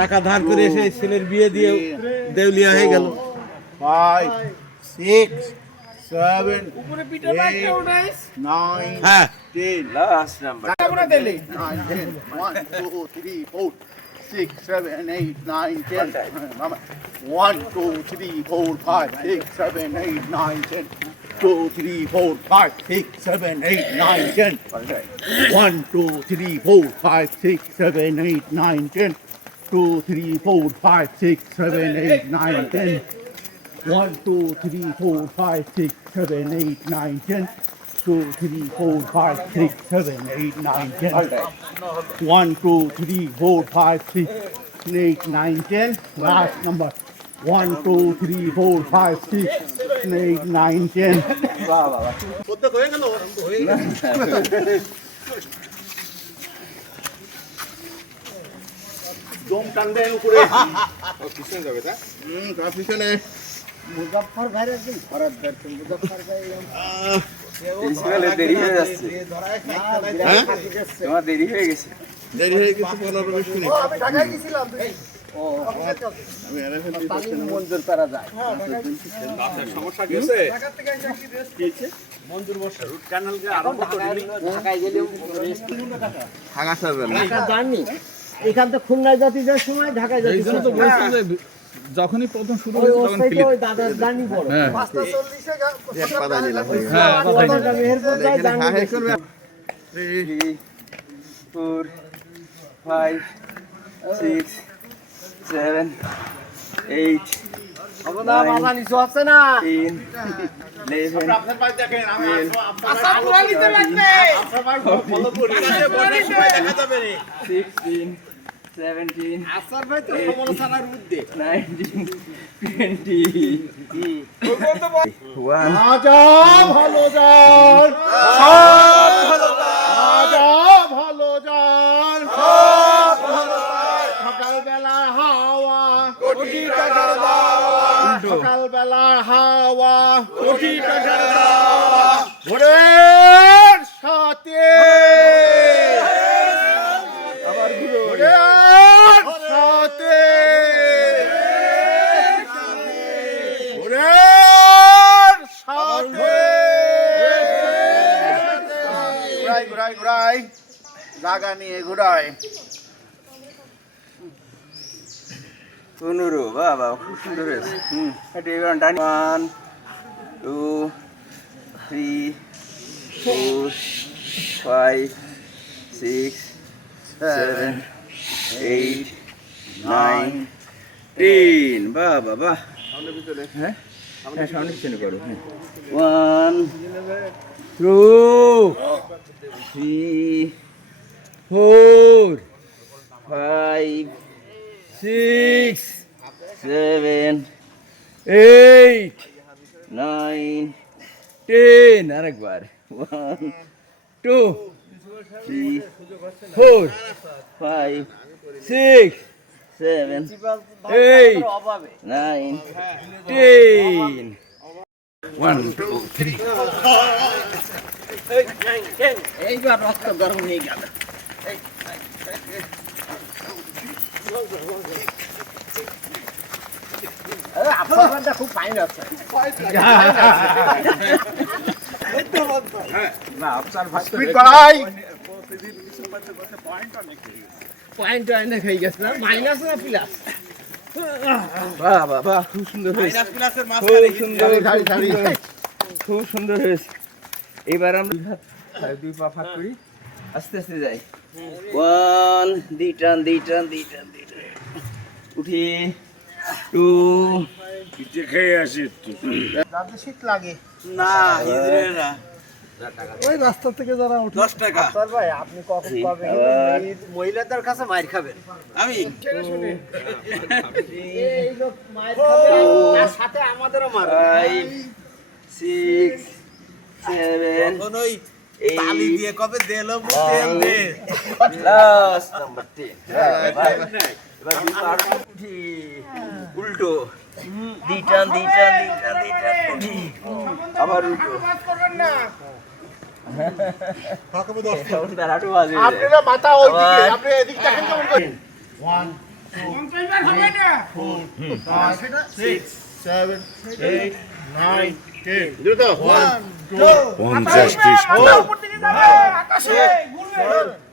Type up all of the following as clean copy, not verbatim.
টাকা ধার করে এসে ছেলের বিয়ে দিয়ে দেউলিয়া হয়ে গেল। 5 6 7 9 হ্যাঁ 10 লাস্ট নাম্বার 9 10 1 2 3 4 6 7 8 9 10 1 2 3 4 5 6 7 8 9 10 2 3 4 5 6 7 8 9 10 1 2 3 4 5 6 7 8 9 10 2 3 4 5 6 7 8 9 10 1 2 3 4 5 6 7 8 9 10 2 3 4 5 6 7 8 9 10 1 2 3 4 5 6 8 9 10 last number 1 2 3 4 5 6 8 9 10 দম টান দেন উপরে পিছনে যাবে তা তার পিছনে মুজাফফর ভাইয়ের একদিন খরার দেখছেন মুজাফফর ভাই দেরি হয়ে যাচ্ছে তোমার দেরি হয়ে গেছে দেরি হয়ে গেছে 15-20 মিনিট আমি ঢাকায় গেছিলাম ও আমি এলাকায় তালিম মঞ্জুর করা যায় সমস্যা গেছে ঢাকায় গেলেও হাগা সারবে না ঢাকা জানি এখান থেকে খুলনায় যাতে যাওয়ার সময় ঢাকায় যাতে যখনই প্রথম শুরু ওই হয়েছে তখন ওই ওই দাদার জানি বড় এক পাতা দিলাম এরপর যায় জানি 3 4 5 6 7 8 অবদা বাবা নিচু আছে না 10 11 আপনার পাশ দেখেন আমি আচ্ছা পুরা নিতে লাগবে আপনার পাশ ফলো করি বর্ষার সময় দেখা যাবে রে 16 17 আসার ভাই তো সমালোচনার ঊর্ধ্বে 19 20 রাজা ভালো যান সব ভালো রাজা ভালো যান সব ভালো সকালবেলা হাওয়া কোটি টাকার দাওয়া সকালবেলা হাওয়া কোটি টাকার দাওয়া ভোরের সাথে আবার ভোরের সাথে ভোরের সাথে ঘুরাই ঘুরাই ঘুরাই জায়গা নিয়ে ঘুরাই 15 বাবা খুব সুন্দর হয়েছে এটা এবার ডান 1 2 3 4 5 6 7 8 9 10 বাবা বাহ হ্যাঁ হ্যাঁ সামনে পিছনে করো 1 2 3 4 5 6 7 8 9 10 আরেকবার 1 2 3 4 5 6 7 8 9 10 1 2 3 এইবার রক্ত গরম হয়ে গেল আপনার খুব ফাইন আছে না আপনার ভাই স্পিড করাই পয়েন্ট অনেক হয়ে গেছে না মাইনাস না প্লাস বাহ বাহ বাহ খুব সুন্দর হয়েছে খুব সুন্দর খুব সুন্দর হয়েছে এবার আমরা দুই পা ফাঁক করি আস্তে আস্তে যাই 1 দুই টান উঠি 2 খেয়ে আসি একটু রাতে শীত লাগে না হিজড়েরা ওই রাস্তা থেকে যারা উঠে 10 টাকা স্যার ভাই আপনি কখন কবে মহিলাদের কাছে মার খাবেন আমি এই লোক মার খাবে তার সাথে আমাদেরও মার 5 6 7 ওই তালি দিয়ে কবে দেলো লাস্ট নাম্বার 10 এবার উঠি উল্টো দিটান উঠি আবার উল্টো এখন তার হাঁটু বাজে যায়। আপনারা মাথা ওইদিকে, আপনি এদিক দেখেন কেমন করে? 1, 2, 3, 4, 5, 6, 7, 8, 9, 10. দ্রুত 1, 2, 50 ত্রিশ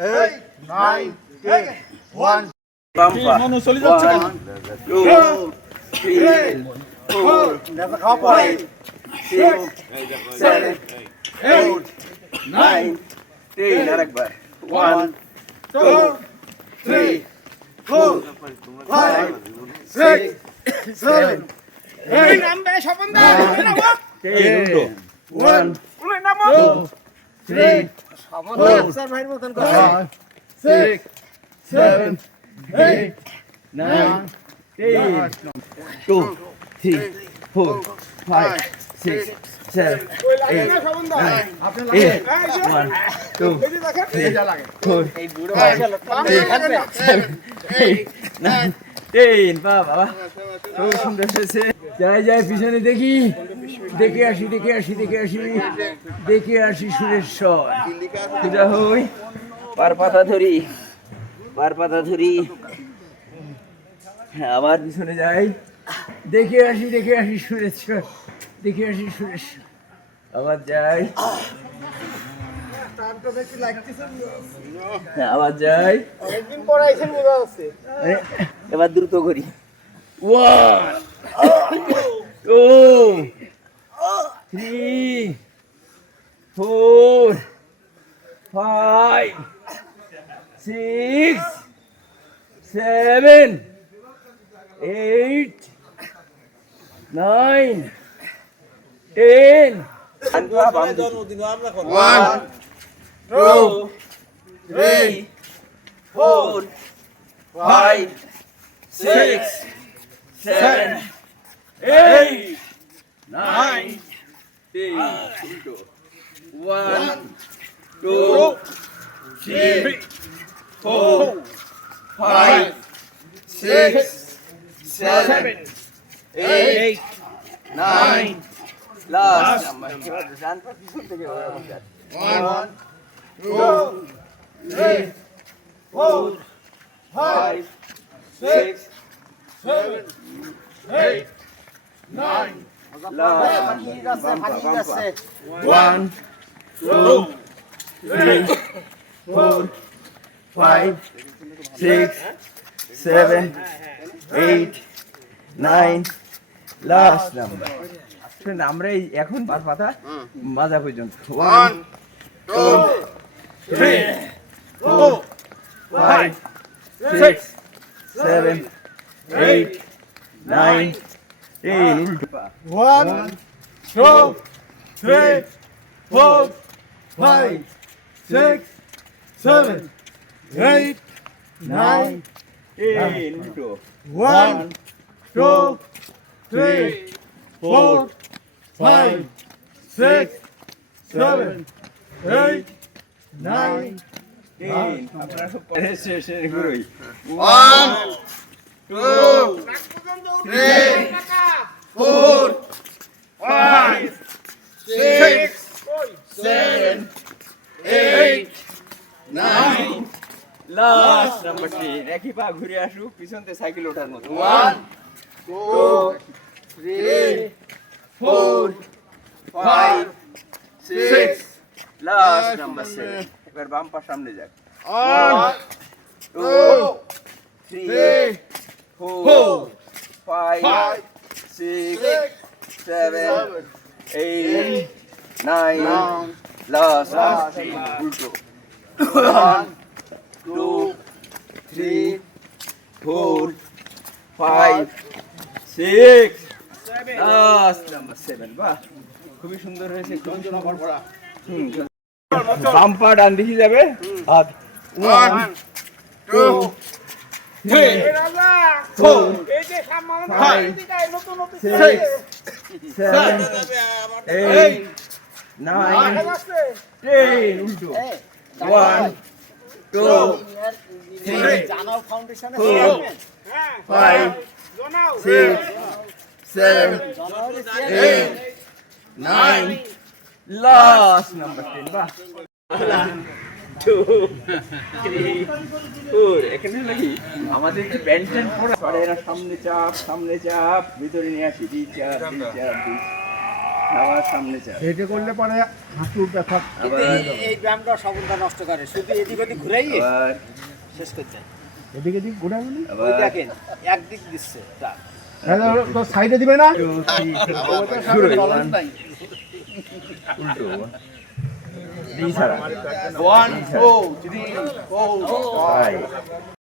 8, 9, 10. 1, বাম্পা চলে যাচ্ছে 1 2 3 4 5 6 7 8 9 10 আরেকবার 1 2 3 4 5 6 7 8 এই উল্টো 1 2 3 স্যার ভাইয়ের মতন 5, 6, 7, 8, 9 10 2 3 4 5 6 7 8 9 1 2 3 4 বাবা খুব সুন্দর হয়েছে যাই যাই পিছনে দেখি দেখে আসি দেখে আসি দেখে আসি দেখে আসি সুরেশ্বর পূজা হই পার পাতা ধরি হ্যাঁ, আবার পিছনে যাই দেখে আসি সুরেশ্বর দেখে আসি সুরেশ্বর আবার যাই হ্যাঁ, আবার যাই একদিন পর আইছেন বোঝা যাচ্ছে। আরে, এবার দ্রুত করি 1 2 3 4 5 6 7 8 9 10 জন্মদিন আমরা করব 1 2 3 4 5 6 7 8 9 10 1 2 3 4 5 6 7 8 9 last number 1 2 3 4 5 6 7, 8, 9. last ফাঁকি যাচ্ছে 1 2 3 4 5 6 7 8 9 লাস্ট নাম্বার আমরা এই এখন পার পাতা মাজা পর্যন্ত 1 2 3 4 5 6 7 8 9 10 1, 2, 3, 4, 5, 6, 7, 8, 9. 1, 2, 3, 4, 5, 6, 7, 8, 9. 10 আপনারা সব পরে শেষে ঘুরই 1, 2, 3, 4, 5, 6, 7, 8, 9. লাস্ট নাম্বার 10 একই পা ঘুরে আসুক পিছনতে সাইকেল ওঠার মতো 1, 2, 3, 4, 5, 6, লাস্ট নাম্বার 7 এবার বাম পা সামনে যাক 1, 2, 3, 4 5 5, 6 7 8 9 9. Last Last. উল্টো 1 2 3 4 5 6 লাস্ট নাম্বার 7 বাহ খুবই সুন্দর হয়েছে খুবই সুন্দর বাম পা ডান দিকে যাবে হাত 1 2 3 4 5 6 7 8 9 10 উল্টো 1 2 জানাও ফাউন্ডেশনে 4 5 6 7 8 9 লাস্ট নাম্বার 10 বাহ 2 3 4 এখানে লাগি আমাদের যে ব্যান্ডেন পড়ে পড়ে এরা সামনে চাপ ভিতরে নিয়ে আসি দি চাপ আবার সামনে চাপ এটা করলে পরে হাঁটুর ব্যথা কিন্তু এই ব্যায়ামটা সবলটা নষ্ট করে শুধু এদিক ওদিক ঘুরাইয়ে আবার শেষ করতে হয়। এদিকে দিক ঘোরাবি ওই আবার দেখেন একদিক দিচ্ছে তা তো সাইডে দিবে না শুরু টলারেন্স নাই উল্টো দি ছাড়া 1 2 3 4 5